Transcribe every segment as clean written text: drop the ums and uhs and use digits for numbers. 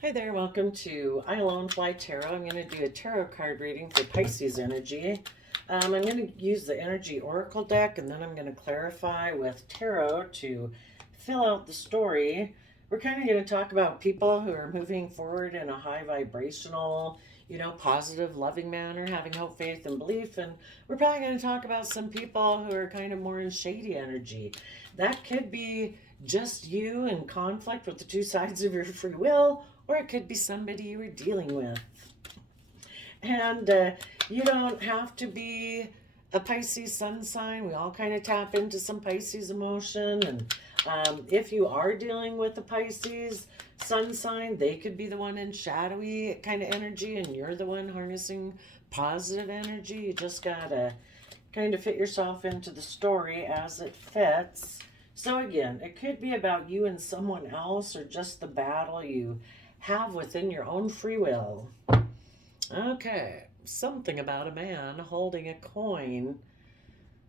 Hi there, welcome to I Alone Fly Tarot. I'm going to do a tarot card reading for Pisces energy. I'm going to use the Energy Oracle deck, and then I'm going to clarify with tarot to fill out the story. We're kind of going to talk about people who are moving forward in a high vibrational, positive, loving manner, having hope, faith, and belief. And we're probably going to talk about some people who are kind of more in shady energy. That could be just you in conflict with the two sides of your free will, or it could be somebody you were dealing with. And you don't have to be a Pisces sun sign. We all kind of tap into some Pisces emotion. And if you are dealing with a Pisces sun sign, they could be the one in shadowy kind of energy, and you're the one harnessing positive energy. You just got to kind of fit yourself into the story as it fits. So again, it could be about you and someone else, or just the battle you have within your own free will. Okay, something about a man holding a coin.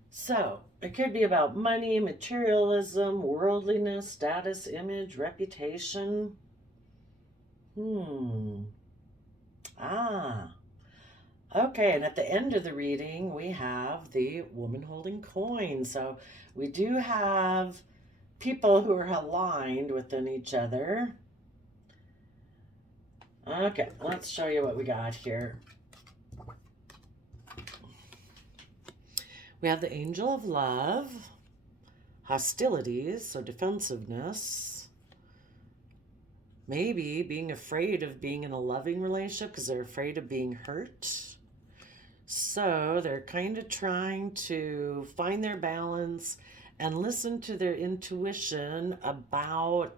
So, it could be about money, materialism, worldliness, status, image, reputation. Ah. Okay, and at the end of the reading, we have the woman holding coin. So, we do have people who are aligned within each other. Okay, let's show you what we got here. We have the Angel of Love, hostilities, so defensiveness, maybe being afraid of being in a loving relationship because they're afraid of being hurt. So they're kind of trying to find their balance and listen to their intuition about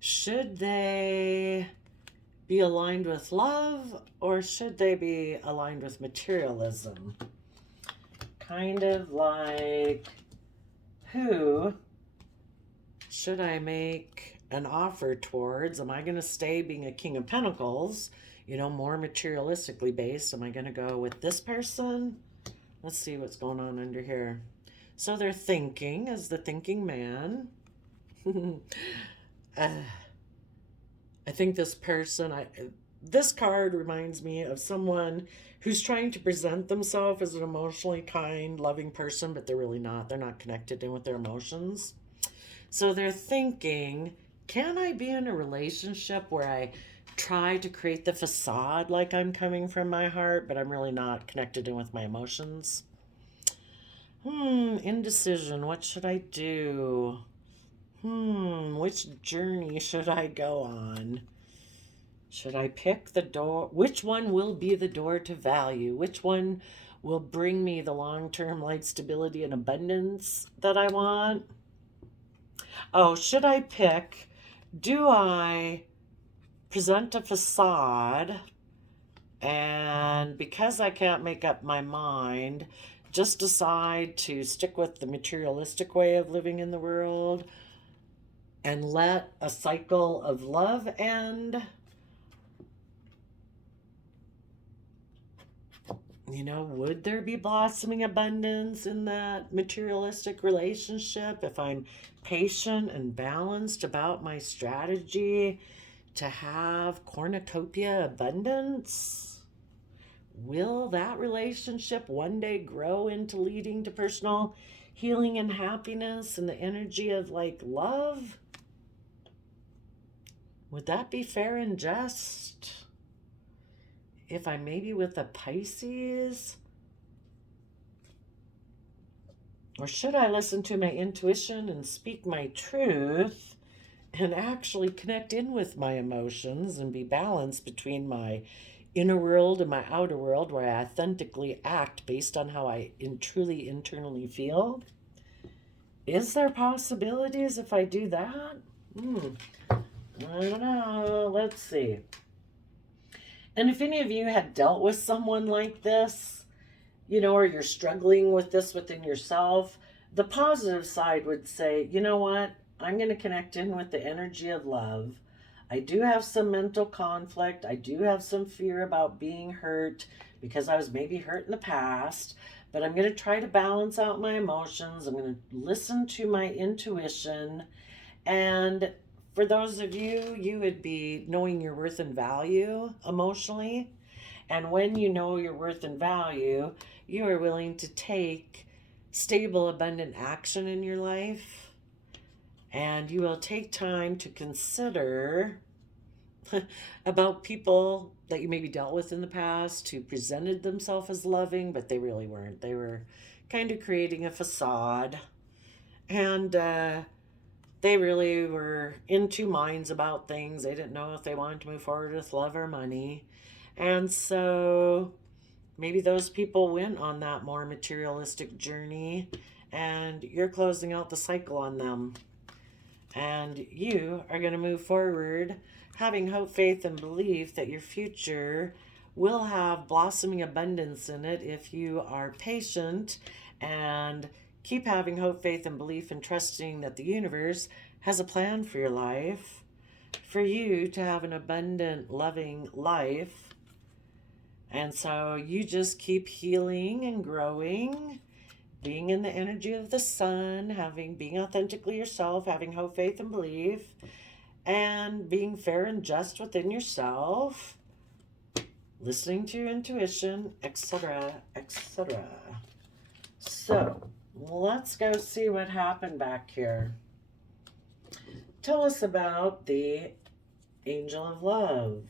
should they be aligned with love, or should they be aligned with materialism? Kind of like, who should I make an offer towards? Am I going to stay being a King of Pentacles, more materialistically based? Am I going to go with this person? Let's see what's going on under here. So they're thinking as the thinking man. I think this person, this card reminds me of someone who's trying to present themselves as an emotionally kind, loving person, but they're really not. They're not connected in with their emotions. So they're thinking, can I be in a relationship where I try to create the facade like I'm coming from my heart, but I'm really not connected in with my emotions? Indecision. What should I do? Which journey should I go on? Should I pick the door? Which one will be the door to value? Which one will bring me the long-term light stability and abundance that I want? Oh, should I pick, do I present a facade, and because I can't make up my mind, just decide to stick with the materialistic way of living in the world and let a cycle of love end? Would there be blossoming abundance in that materialistic relationship if I'm patient and balanced about my strategy to have cornucopia abundance? Will that relationship one day grow into leading to personal healing and happiness and the energy of love? Would that be fair and just? If I'm maybe with a Pisces? Or should I listen to my intuition and speak my truth and actually connect in with my emotions and be balanced between my inner world and my outer world, where I authentically act based on how I truly internally feel? Is there possibilities if I do that? I don't know. Let's see. And if any of you have dealt with someone like this, or you're struggling with this within yourself, the positive side would say, you know what? I'm going to connect in with the energy of love. I do have some mental conflict. I do have some fear about being hurt because I was maybe hurt in the past, but I'm going to try to balance out my emotions. I'm going to listen to my intuition and For those of you, you would be knowing your worth and value emotionally. And when you know your worth and value, you are willing to take stable, abundant action in your life. And you will take time to consider about people that you maybe dealt with in the past who presented themselves as loving, but they really weren't. They were kind of creating a facade. And they really were in two minds about things. They didn't know if they wanted to move forward with love or money. And so maybe those people went on that more materialistic journey, and you're closing out the cycle on them. And you are going to move forward having hope, faith, and belief that your future will have blossoming abundance in it if you are patient and keep having hope, faith, and belief and trusting that the universe has a plan for your life, for you to have an abundant, loving life. And so you just keep healing and growing, being in the energy of the sun, being authentically yourself, having hope, faith, and belief, and being fair and just within yourself, listening to your intuition, etc., etc. So let's go see what happened back here. Tell us about the Angel of Love.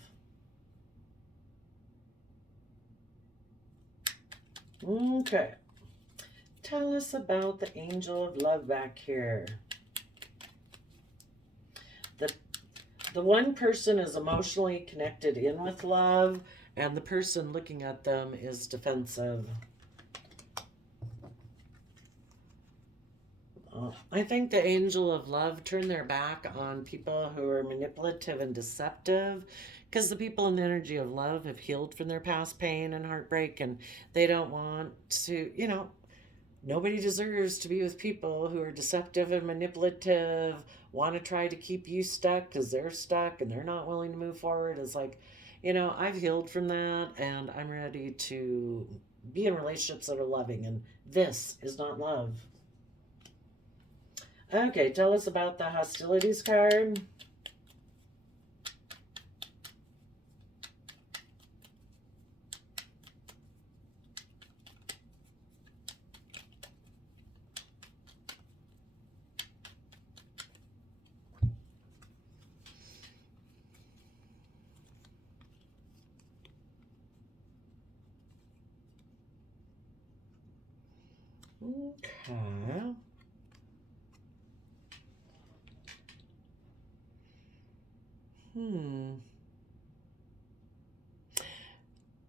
Okay. Tell us about the Angel of Love back here. The one person is emotionally connected in with love, and the person looking at them is defensive. I think the Angel of Love turned their back on people who are manipulative and deceptive, because the people in the energy of love have healed from their past pain and heartbreak, and they don't want to, nobody deserves to be with people who are deceptive and manipulative, want to try to keep you stuck because they're stuck and they're not willing to move forward. It's like, I've healed from that, and I'm ready to be in relationships that are loving, and this is not love. Okay, tell us about the hostilities card. Okay.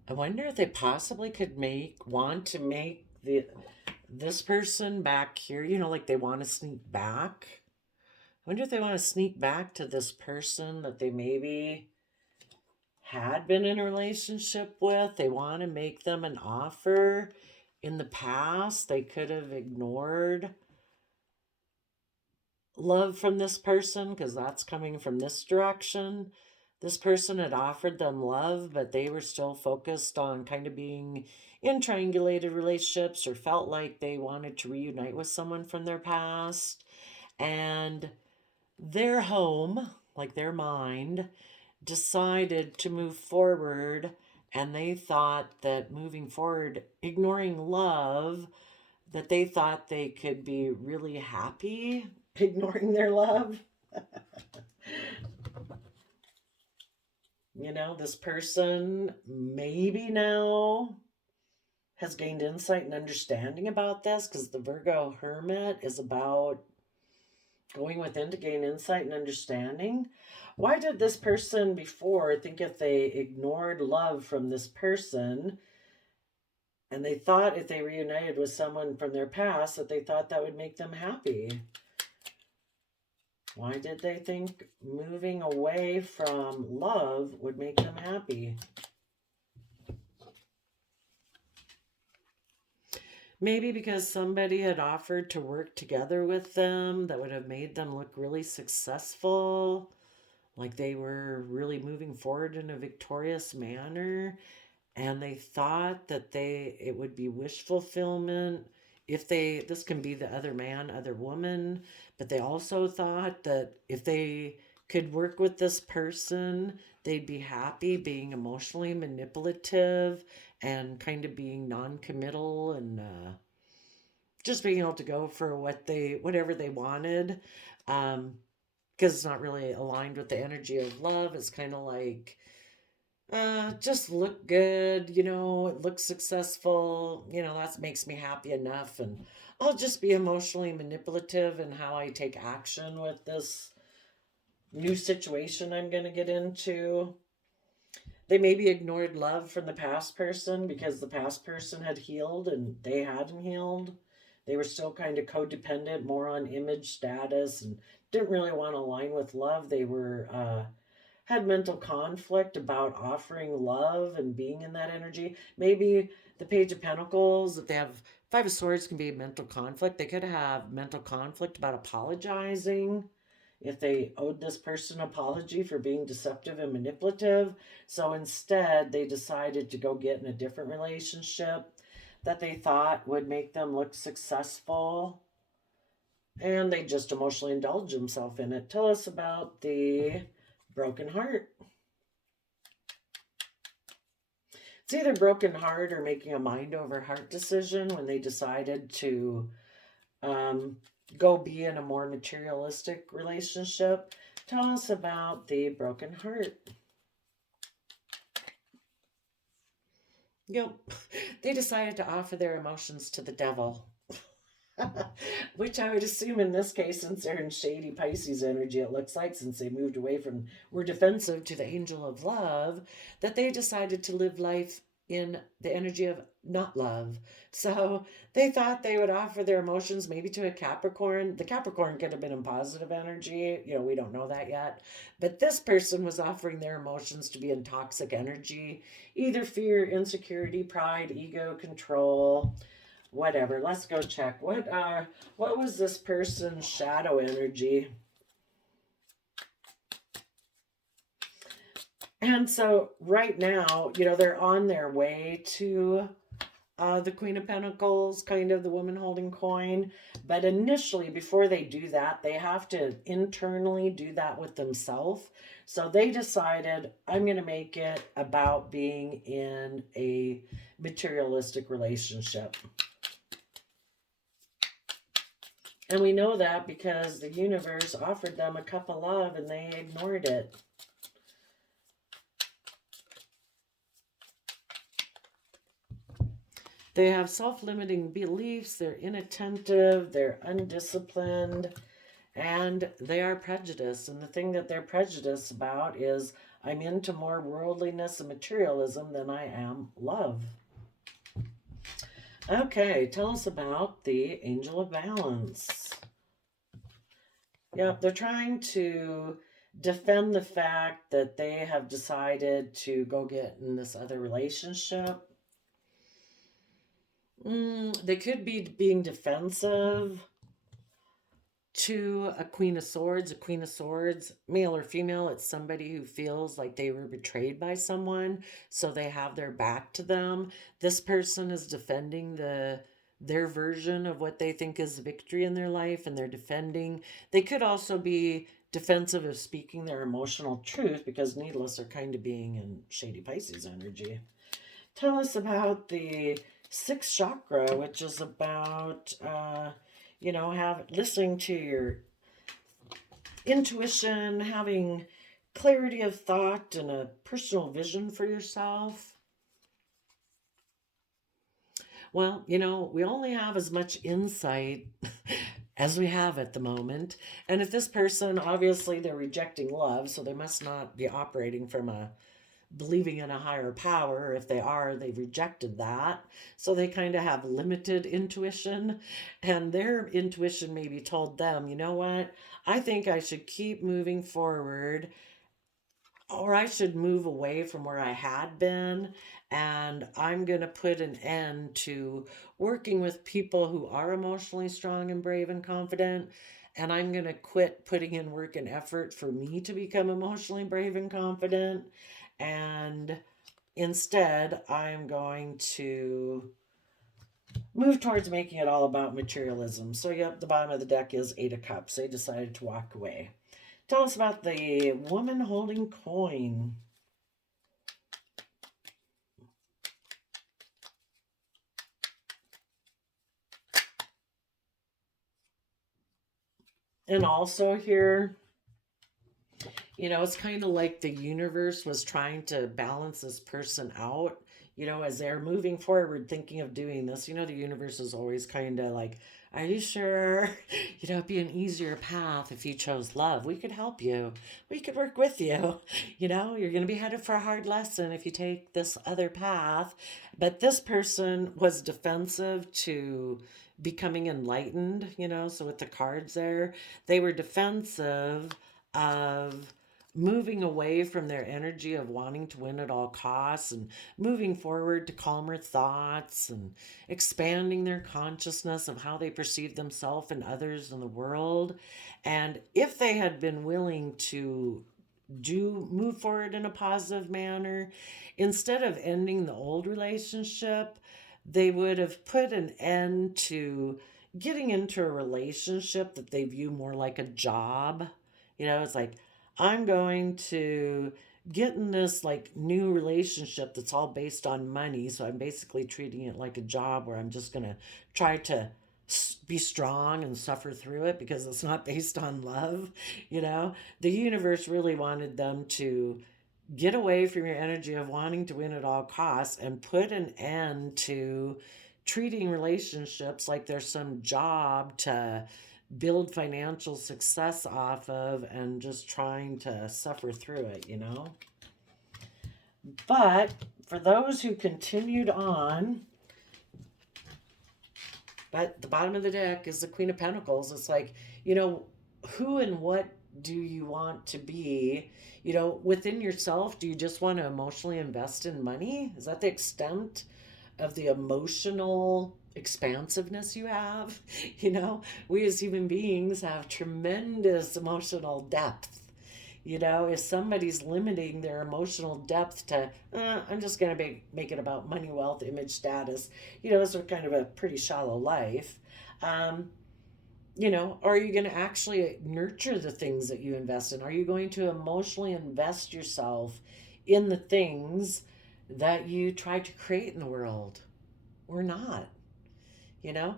I wonder if they possibly could want to make this person back here, like they want to sneak back. I wonder if they want to sneak back to this person that they maybe had been in a relationship with. They want to make them an offer. In the past, they could have ignored love from this person because that's coming from this direction. This person had offered them love, but they were still focused on kind of being in triangulated relationships, or felt like they wanted to reunite with someone from their past. And their home, like their mind, decided to move forward, and they thought that moving forward, ignoring love, that they thought they could be really happy ignoring their love. This person maybe now has gained insight and understanding about this, because the Virgo Hermit is about going within to gain insight and understanding. Why did this person before think if they ignored love from this person, and they thought if they reunited with someone from their past, that they thought that would make them happy? Why did they think moving away from love would make them happy? Maybe because somebody had offered to work together with them that would have made them look really successful, like they were really moving forward in a victorious manner, and they thought that it would be wish fulfillment if this can be the other man, other woman, but they also thought that if they could work with this person. They'd be happy being emotionally manipulative and kind of being non-committal and just being able to go for whatever they wanted. Because it's not really aligned with the energy of love. It's kind of like just look good, it looks successful, that makes me happy enough. And I'll just be emotionally manipulative in how I take action with this new situation I'm going to get into. They maybe ignored love from the past person because the past person had healed and they hadn't healed. They were still kind of codependent, more on image status, and didn't really want to align with love. They were had mental conflict about offering love and being in that energy. Maybe the Page of Pentacles, if they have Five of Swords, can be mental conflict. They could have mental conflict about apologizing if they owed this person an apology for being deceptive and manipulative. So instead, they decided to go get in a different relationship that they thought would make them look successful. And they just emotionally indulge themselves in it. Tell us about the broken heart. It's either broken heart or making a mind over heart decision when they decided to go be in a more materialistic relationship. Tell us about the broken heart. Yep, they decided to offer their emotions to the devil. Which I would assume in this case, since they're in shady Pisces energy, it looks like, since they moved away from, were defensive to the angel of love, that they decided to live life in the energy of not love. So they thought they would offer their emotions maybe to a Capricorn. The Capricorn could have been in positive energy. We don't know that yet. But this person was offering their emotions to be in toxic energy, either fear, insecurity, pride, ego, control, whatever. Let's go check. What was this person's shadow energy? And so right now, they're on their way to the Queen of Pentacles, kind of the woman holding coin. But initially, before they do that, they have to internally do that with themselves. So they decided, I'm going to make it about being in a materialistic relationship. And we know that because the universe offered them a cup of love and they ignored it. They have self-limiting beliefs, they're inattentive, they're undisciplined, and they are prejudiced. And the thing that they're prejudiced about is, I'm into more worldliness and materialism than I am love. Okay, tell us about the Angel of Balance. Yep, they're trying to defend the fact that they have decided to go get in this other relationship. They could be being defensive to a Queen of Swords. A Queen of Swords, male or female, it's somebody who feels like they were betrayed by someone, so they have their back to them. This person is defending their version of what they think is victory in their life, and they're defending. They could also be defensive of speaking their emotional truth, because needless, they're kind of being in shady Pisces energy. Tell us about the Sixth Chakra, which is about listening to your intuition, having clarity of thought and a personal vision for yourself. Well, we only have as much insight as we have at the moment. And if this person, obviously they're rejecting love, so they must not be operating from believing in a higher power. If they are, they've rejected that. So they kind of have limited intuition, and their intuition maybe told them, you know what, I think I should keep moving forward, or I should move away from where I had been, and I'm going to put an end to working with people who are emotionally strong and brave and confident, and I'm going to quit putting in work and effort for me to become emotionally brave and confident. And instead, I'm going to move towards making it all about materialism. So, yep, the bottom of the deck is Eight of Cups. They decided to walk away. Tell us about the woman holding coin. And also here, it's kind of like the universe was trying to balance this person out, as they're moving forward, thinking of doing this. The universe is always kind of like, are you sure? It'd be an easier path if you chose love. We could help you. We could work with you. You're going to be headed for a hard lesson if you take this other path. But this person was defensive to becoming enlightened, so with the cards there, they were defensive of moving away from their energy of wanting to win at all costs and moving forward to calmer thoughts and expanding their consciousness of how they perceive themselves and others in the world. And if they had been willing to do move forward in a positive manner, instead of ending the old relationship, they would have put an end to getting into a relationship that they view more like a job. It's like, I'm going to get in this like new relationship that's all based on money. So I'm basically treating it like a job where I'm just going to try to be strong and suffer through it because it's not based on love. The universe really wanted them to get away from your energy of wanting to win at all costs and put an end to treating relationships like there's some job to build financial success off of and just trying to suffer through it. But for those who continued on, but the bottom of the deck is the Queen of Pentacles. It's like, who and what do you want to be? Within yourself, do you just want to emotionally invest in money? Is that the extent of the emotional expansiveness you have? We as human beings have tremendous emotional depth. If somebody's limiting their emotional depth to, I'm just going to make it about money, wealth, image, status, it's a kind of a pretty shallow life. Um, are you going to actually nurture the things that you invest in? Are you going to emotionally invest yourself in the things that you try to create in the world or not? You know,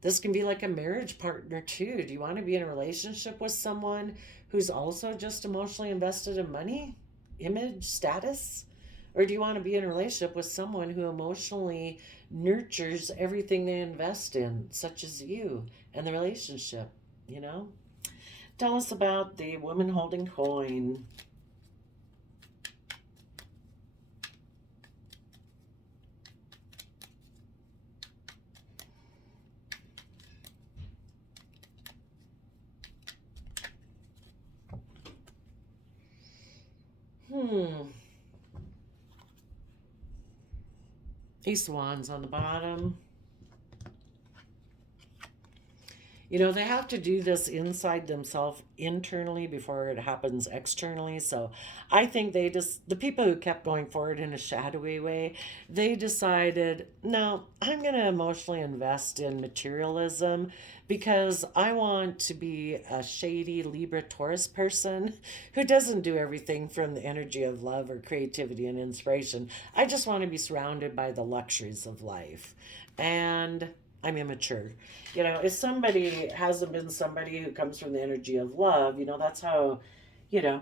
this can be like a marriage partner too. Do you want to be in a relationship with someone who's also just emotionally invested in money, image, status? Or do you want to be in a relationship with someone who emotionally nurtures everything they invest in, such as you and the relationship? You know? Tell us about the woman holding coin. Ace of Wands on the bottom. They have to do this inside themselves internally before it happens externally. So I think the people who kept going forward in a shadowy way, they decided, no, I'm going to emotionally invest in materialism because I want to be a shady Libra Taurus person who doesn't do everything from the energy of love or creativity and inspiration. I just want to be surrounded by the luxuries of life. And I'm immature. If somebody hasn't been somebody who comes from the energy of love, that's how,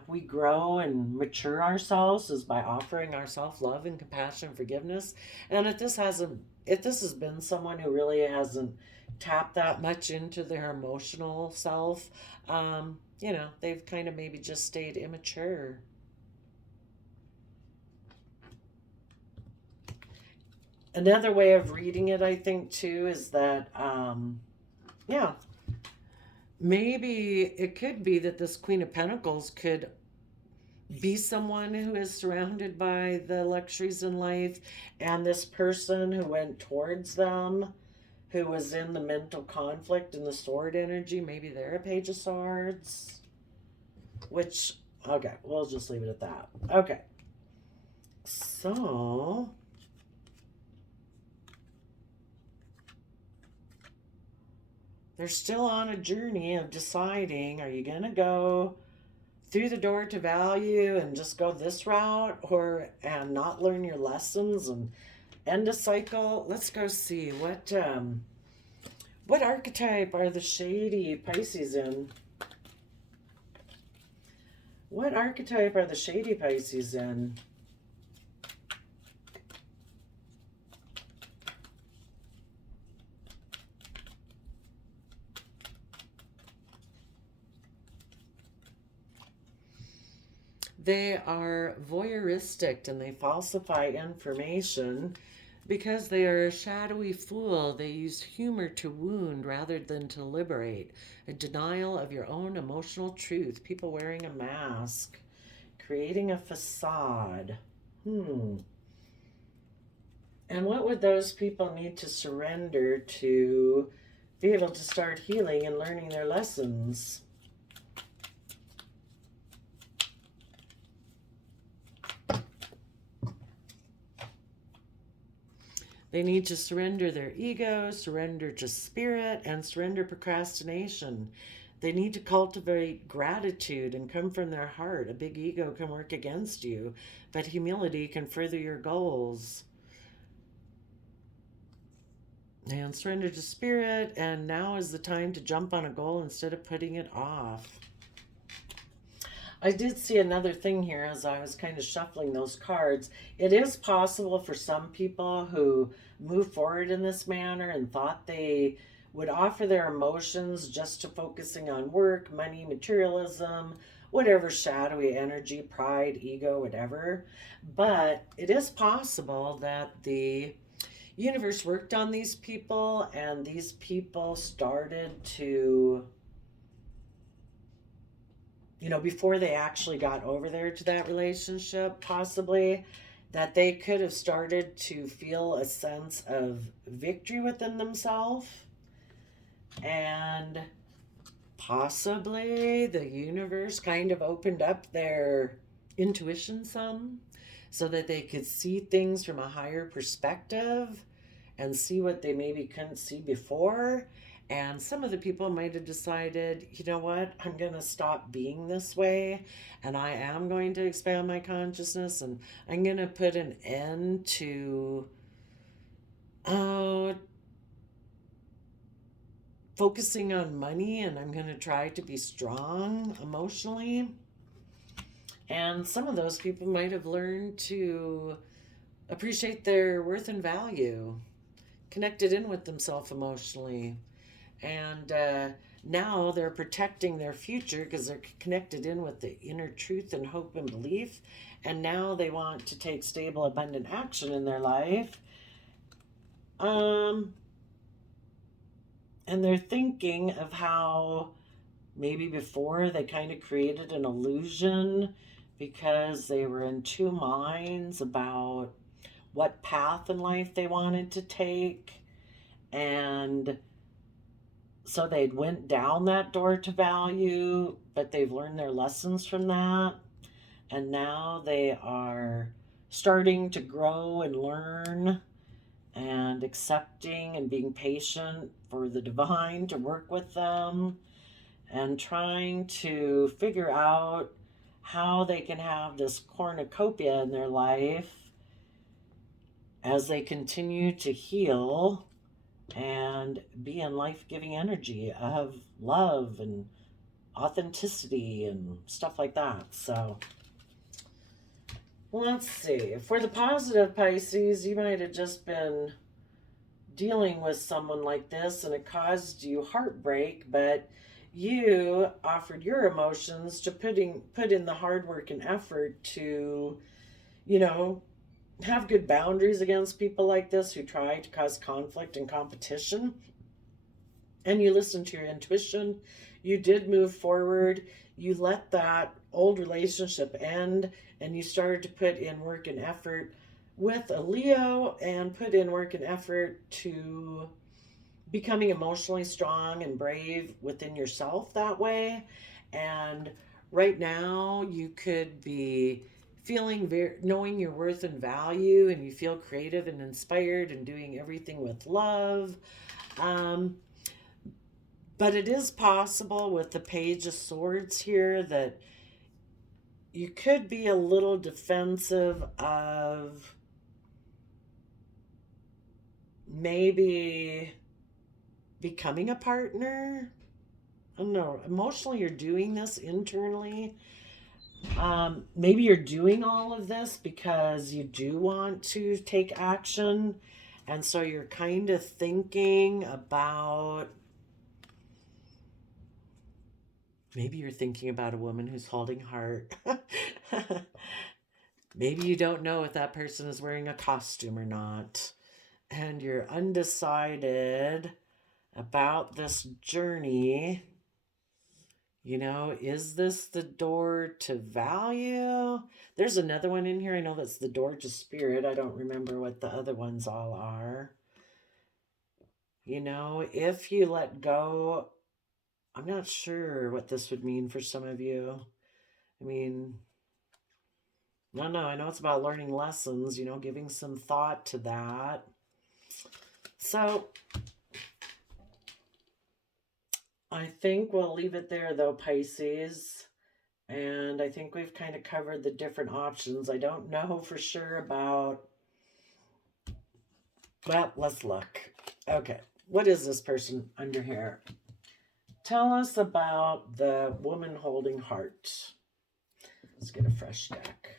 we grow and mature ourselves is by offering ourselves love and compassion and forgiveness. And if this has been someone who really hasn't tapped that much into their emotional self, they've kind of maybe just stayed immature. Another way of reading it, I think, too, is that, yeah, maybe it could be that this Queen of Pentacles could be someone who is surrounded by the luxuries in life, and this person who went towards them, who was in the mental conflict and the sword energy, maybe they're a Page of Swords, which, okay, we'll just leave it at that. Okay, so they're still on a journey of deciding, are you going to go through the door to value and just go this route, or and not learn your lessons and end a cycle. Let's go see what archetype are the shady Pisces in? What archetype are the shady Pisces in? They are voyeuristic and they falsify information because they are a shadowy fool. They use humor to wound rather than to liberate. A denial of your own emotional truth. People wearing a mask. Creating a facade. And what would those people need to surrender to be able to start healing and learning their lessons? They need to surrender their ego, surrender to spirit, and surrender procrastination. They need to cultivate gratitude and come from their heart. A big ego can work against you, but humility can further your goals. And surrender to spirit, and now is the time to jump on a goal instead of putting it off. I did see another thing here as I was kind of shuffling those cards. It is possible for some people who move forward in this manner and thought they would offer their emotions just to focusing on work, money, materialism, whatever shadowy energy, pride, ego, whatever. But it is possible that the universe worked on these people and these people started to, before they actually got over there to that relationship, possibly, that they could have started to feel a sense of victory within themselves. And possibly the universe kind of opened up their intuition some so that they could see things from a higher perspective and see what they maybe couldn't see before. And some of the people might have decided, you know what, I'm going to stop being this way and I am going to expand my consciousness and I'm going to put an end to focusing on money, and I'm going to try to be strong emotionally. And some of those people might have learned to appreciate their worth and value, connected in with themselves emotionally. And now they're protecting their future because they're connected in with the inner truth and hope and belief. And now they want to take stable, abundant action in their life. And they're thinking of how maybe before they kind of created an illusion because they were in two minds about what path in life they wanted to take. And so they'd went down that door to value, but they've learned their lessons from that. And now they are starting to grow and learn and accepting and being patient for the divine to work with them and trying to figure out how they can have this cornucopia in their life as they continue to heal and be in life-giving energy of love and authenticity and stuff like that. So let's see. For the positive Pisces, you might have just been dealing with someone like this and it caused you heartbreak, but you offered your emotions to put in the hard work and effort to, have good boundaries against people like this who try to cause conflict and competition. And you listened to your intuition. You did move forward. You let that old relationship end and you started to put in work and effort with a Leo and put in work and effort to becoming emotionally strong and brave within yourself that way. And right now you could be feeling knowing your worth and value, and you feel creative and inspired and doing everything with love. But it is possible with the Page of Swords here that you could be a little defensive of maybe becoming a partner. I don't know. Emotionally, you're doing this internally. Maybe you're doing all of this because you do want to take action. And so you're kind of thinking about, maybe you're thinking about a woman who's holding heart. Maybe you don't know if that person is wearing a costume or not. And you're undecided about this journey. You know, is this the door to value? There's another one in here. I know that's the door to spirit. I don't remember what the other ones all are. You know, if you let go, I'm not sure what this would mean for some of you. I mean, no, I know it's about learning lessons, you know, giving some thought to that. So I think we'll leave it there though, Pisces. And I think we've kind of covered the different options. I don't know for sure about, well, let's look. Okay, what is this person under here? Tell us about the woman holding heart. Let's get a fresh deck.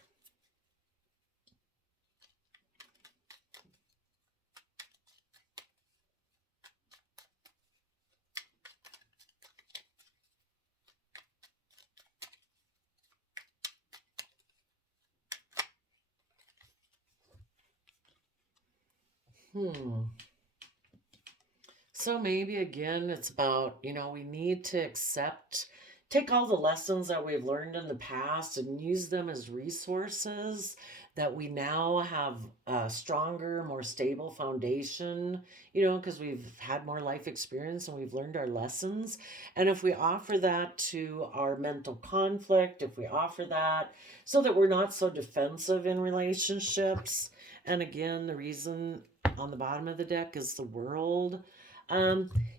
So maybe again, it's about, you know, we need to accept, take all the lessons that we've learned in the past and use them as resources that we now have a stronger, more stable foundation, you know, because we've had more life experience and we've learned our lessons. And if we offer that to our mental conflict, if we offer that so that we're not so defensive in relationships, and again, the reason on the bottom of the deck is the world.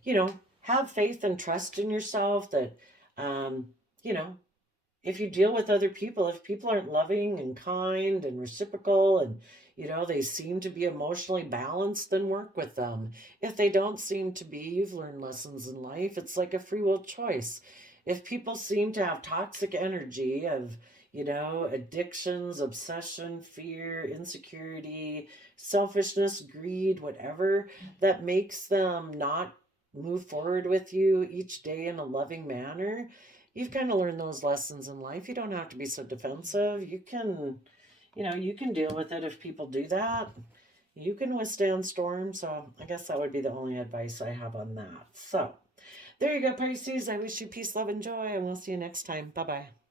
You know, have faith and trust in yourself that, um, you know, if you deal with other people, if people aren't loving and kind and reciprocal and, you know, they seem to be emotionally balanced, then work with them. If they don't seem to be, you've learned lessons in life. It's like a free will choice. If people seem to have toxic energy of, you know, addictions, obsession, fear, insecurity, selfishness, greed, whatever that makes them not move forward with you each day in a loving manner, you've kind of learned those lessons in life. You don't have to be so defensive. You can, you know, you can deal with it if people do that. You can withstand storms. So I guess that would be the only advice I have on that. So there you go, Pisces. I wish you peace, love, and joy, and we'll see you next time. Bye bye.